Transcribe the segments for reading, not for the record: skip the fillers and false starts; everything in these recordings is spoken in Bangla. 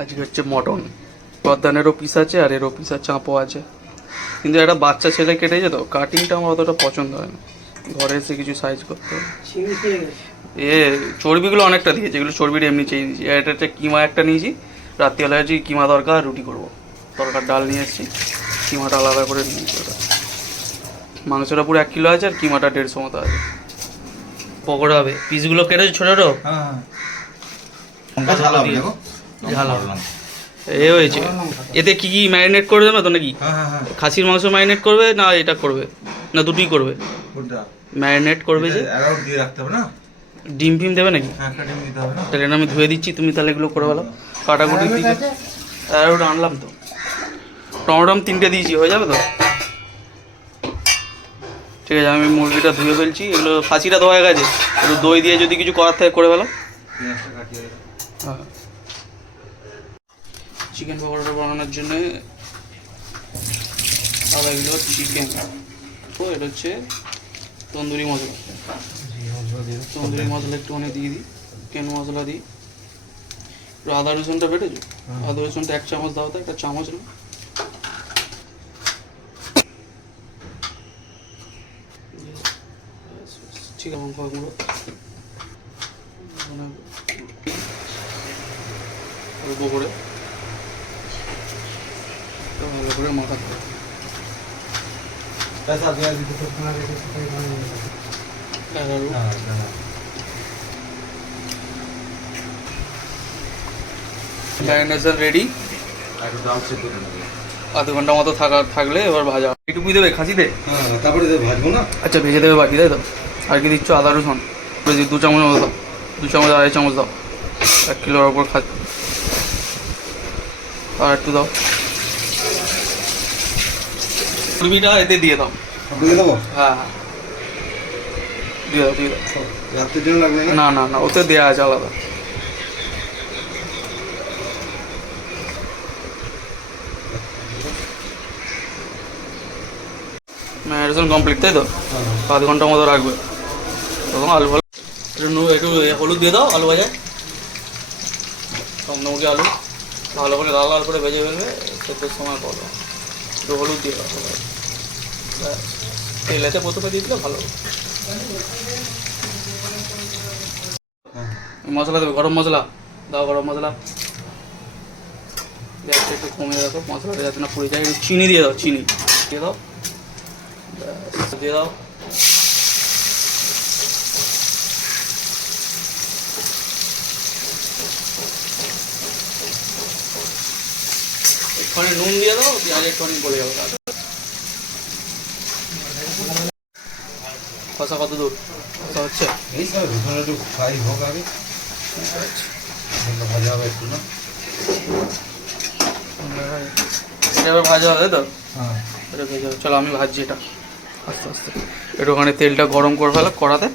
আজকে হচ্ছে মটন, গর্দানেরও পিস আছে আর এরও পিস আর চাঁপও আছে। কিন্তু একটা বাচ্চা ছেলে কেটেছে তো, কাটিংটা আমার অতটা পছন্দ হয় না, ঘরে এসে কিছু সাইজ করতে হবে। এ চর্বিগুলো অনেকটা দিয়েছে, এগুলো চর্বিটা এমনি চেয়ে দিয়েছি। এটা একটা কিমা একটা নিয়েছি, রাত্রিবেলা হচ্ছে কিমা দরকার, রুটি করবো, তরকার ডাল নিয়ে এসেছি, কিমাটা আলাদা করে নিয়েছি। ওটা মাংসটা পুরো 1 কিলো আছে আর কিমাটা 150 মতো আছে। পকোড়া হবে, পিসগুলো কেটেছে ছোটো ছোটো। ঝাল এ হয়েছে। এতে কি কি ম্যারিনেট করে দেবে তো নাকি? খাসির মাংস ম্যারিনেট করবে না এটা করবে, না দুটোই করবে? ম্যারিনেট করবে যে ডিম ফিম দেবে নাকি? তাহলে আমি ধুয়ে দিচ্ছি, তুমি তাহলে এগুলো করে বলো কাটাকুটির দিকে। আর ওটা আনলাম তো, টমেটো 3টে দিয়েছি, হয়ে যাবে তো? ঠিক আছে, আমি মুরগিটা ধুয়ে ফেলছি, এগুলো খাসিটা ধোয়া হয়ে গেছে, একটু দই দিয়ে যদি কিছু করার থাকে করে ফেলো। হ্যাঁ, চিকেন পকোড়াটা বানানোর জন্য আধা কিলো চিকেন। তো এটা হচ্ছে তন্দুরি মশলা, তন্দুরি মশলা একটুখানি দিয়ে দিই, চিকেন মশলা দিই, একটু আদা রসুনটা বেটেছো, আদা রসুনটা 1 চামচ দাও, তো 1 চামচ না, চিকেন গুঁড়ো অল্প করে ভালো করে মাখাতে হবে। ম্যারিনেশন রেডি, আধ ঘন্টা মতো থাকলে এবার ভাজা একটুকুই দেবে খাসিতে, তারপরে ভাজবো না। আচ্ছা ভেজে দেবে বাকি, তাই তো? আর কি দিচ্ছ? আদা রসুন 2 চামচ মতো দাও, 2 চামচ 2.5 চামচ দাও, 1 কিলোর ওপর খাচ্ছি। আর একটু দাও, চর্বিটা এতে দিয়ে দাও। দিয়ে দেবো? হ্যাঁ হ্যাঁ, দিয়ে দাও দিয়ে দাও। রাত্রের জন্য লাগবে না না না, ওতে দেওয়া আছে আলাদা। ম্যারিনেশন কমপ্লিট, তাই তো? আধ ঘন্টার মতো রাখবে, তখন আলু ভালো একটু হলুদ দিয়ে দাও, আলু ভাজা চন্দ্রমুখী আলু ভালো করে লাল লাল করে ভেজে ফেলবে, সেটার সময় করো, একটু হলুদ দিয়ে দাও, তেলেতে প্রথমে দিয়ে দিলে ভালো। মশলা দেবে, গরম মশলা দাও, গরম মশলা গ্যাসটা একটু কমিয়ে রাখো, মশলাটা যাতে না পুড়ে যায়। একটু চিনি দিয়ে দাও, চিনি দিয়ে দাও, দিয়ে দাও, একটুখানি নুন দিয়ে দাও, পেঁয়াজ একটুখানি গলে যাবে। কষা কত দূর কষা হচ্ছে? এই সব ভেতরে একটু ফ্রাই হোক আগে, ভাজা হবে একটু না, এভাবে ভাজা হবে, তাই তো? হ্যাঁ এটা ভেজে হবে। চলো আমি ভাজছি এটা আস্তে আস্তে। একটুখানি তেলটা গরম করে ফেলো কড়াতে,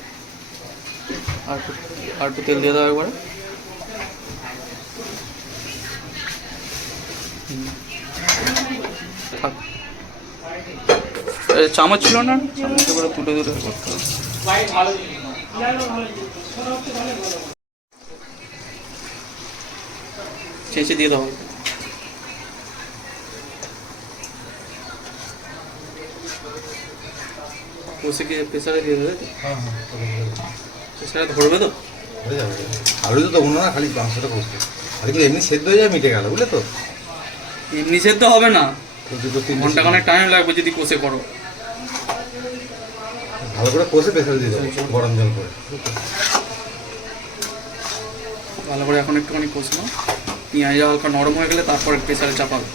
আর একটু তেল দিয়ে দাও একবারে। থাক, চামচ ছিল না, চামচে করে তুলে তুলে করতে হবে। চেঁচে দিয়ে দাও, কষে গিয়ে প্রেসারে দিয়ে দেবে, প্রেসারে ধরবে তো? হয়ে যাবে, আলু তো দেবো না, খালি মাংসটা কষবে, আর কি এমনি সেদ্ধ হয়ে যায়, মিটে গেল, বুঝলে তো? এমনি সেদ্ধ হবে না, ঘন্টাখানেক টাইম লাগবে যদি কষে করো। ভালো করে কষে প্রেসারে দিয়ে দেবো, গরম জল করে ভালো করে এখন একটুখানি কষবো, পেঁয়াজটা হালকা নরম হয়ে গেলে তারপরে প্রেসারে চাপাবো।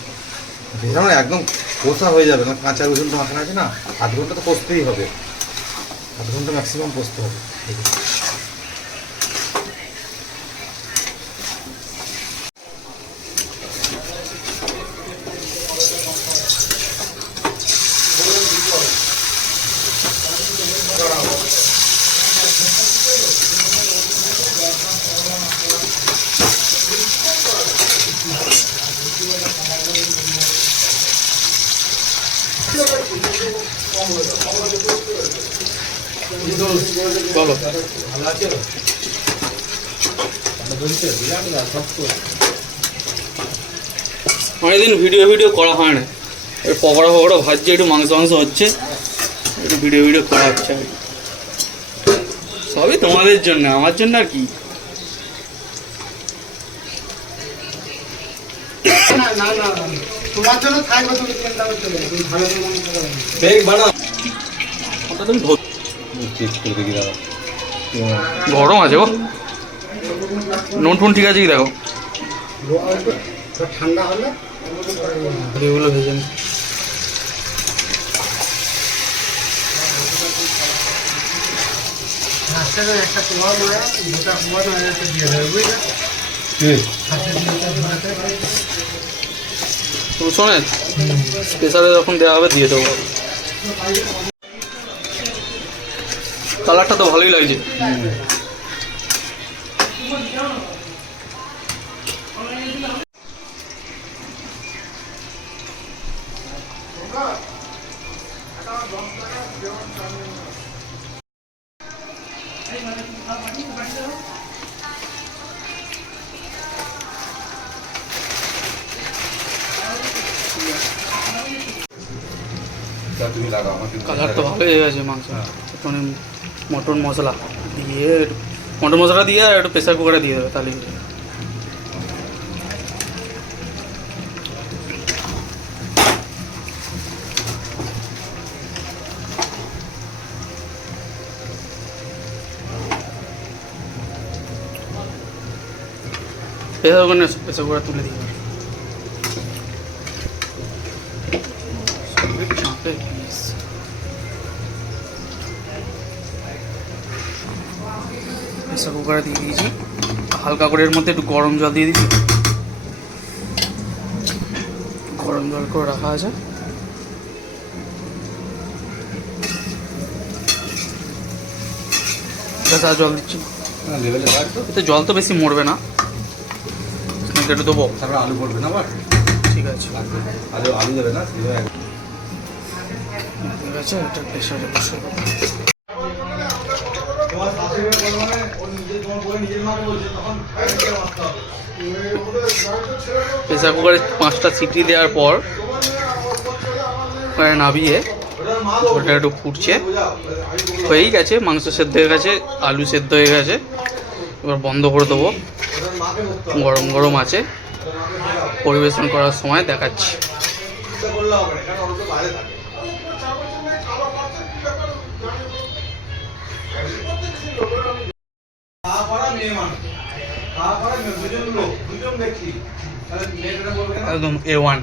প্রেসার একদম কষা হয়ে যাবে না, কাঁচা রসুন তো মাখানো আছে না, আধ ঘন্টা তো কষতেই হবে, আধ ঘন্টা ম্যাক্সিমাম কষতে হবে। বলো, ভালো আছে? অনেকদিন ভিডিও করা হয় না, একটু পকোড়া ভাজছে, একটু মাংস হচ্ছে, একটু ভিডিও করা হচ্ছে আর কি। সবই তোমাদের জন্য, আমার জন্য আর কি। তোমার জন্য থাকবে, তুমি চিন্তা করতে হবে, তুমি ভালো করে মনে করো। বেগ বানা ওটা তুমি চেক করে দেখি দাদা। গরম আছে গো, নুন টুন ঠিক আছে কি দেখো। ঠান্ডা হলে এগুলো ভেজে নি। একটা কুয়া নয়, দুটা কুয়া নয়, একটা দিয়ে দেবে, বুঝলে? তুমি শোনেন, স্পেশালে যখন দেওয়া হবে দিয়ে দেবো। কালারটা তো ভালোই লাগছে। তুমি লাগাও আমার কিন্তু কালার তো ভালোই হয়ে গেছে মাংস। ওখানে মটন মশলা দিয়ে, মটন মশলা দিয়ে আর একটু প্রেসার কুকারে দিয়ে দেবে, তাহলে হয়ে যাবে। প্রেসার কুকারে তুলে দিয়ে দেবে। প্রেসার কুকারে দিয়ে দিয়েছি, হালকা করে এর মধ্যে একটু গরম জল দিয়ে দিচ্ছি, গরম জল করে রাখা আছে। আর জল দিচ্ছি, লেভেলে রাখ তো, এতে জল তো বেশি মরবে না, একটু দেবো। তারপর আলু পড়বে না আবার, ঠিক আছে আলু দেবে না, ঠিক আছে, এটা প্রেসারে বসে দেবো। প্রেসার কুকারে 5টা সিটি দেওয়ার পর নামিয়ে ওটা একটু ফুটছে, হয়েই গেছে, মাংস সেদ্ধ হয়ে গেছে, আলু সেদ্ধ হয়ে গেছে। এবার বন্ধ করে দেবো, গরম গরম আছে, পরিবেশন করার সময় দেখাচ্ছি। একদম A1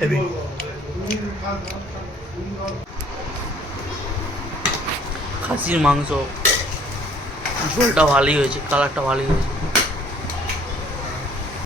হেভি। খাসির মাংস, ঝোলটা ভালোই হয়েছে, কালারটা ভালোই হয়েছে।